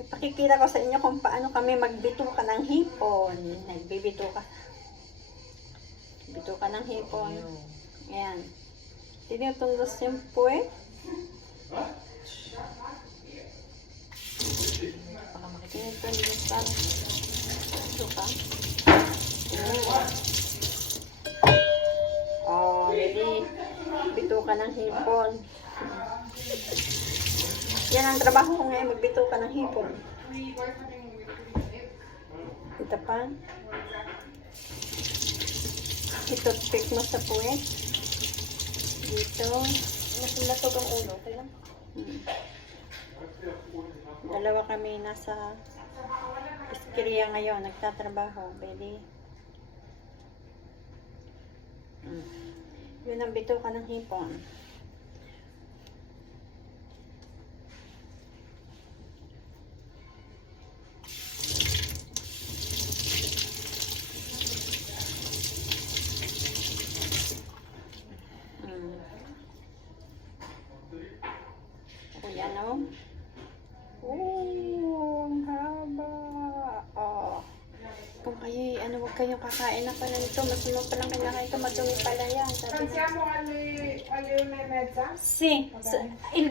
ipakikita ko sa inyo kung paano kami magbito ka ng hipon. Nagbibito ka. Bito ka ng hipon. Ayan. Tinutundos yung puwet. Tinutundos ka. Bito ka. Oh, ready. Bito ka ng hipon. Yan ang trabaho ko ngayon, magbito ka ng hipon. Ito pa. Itutpick mo sa puwet. Dito. Mas latog ang ulo. Okay lang. Hmm. Dalawa kami nasa iskriya ngayon, nagtatrabaho. Pwede. Hmm. Yun ang bito ka ng hipon. Hmm. O. Oh, ang haba. Oh. Kung kayo, ano, huwag kayong kakain na pala nito. Masunod pa lang kanya ito. Madumi pala yan. Sabi niya. Pensiamo alle, alle una mezza? Si, sa, il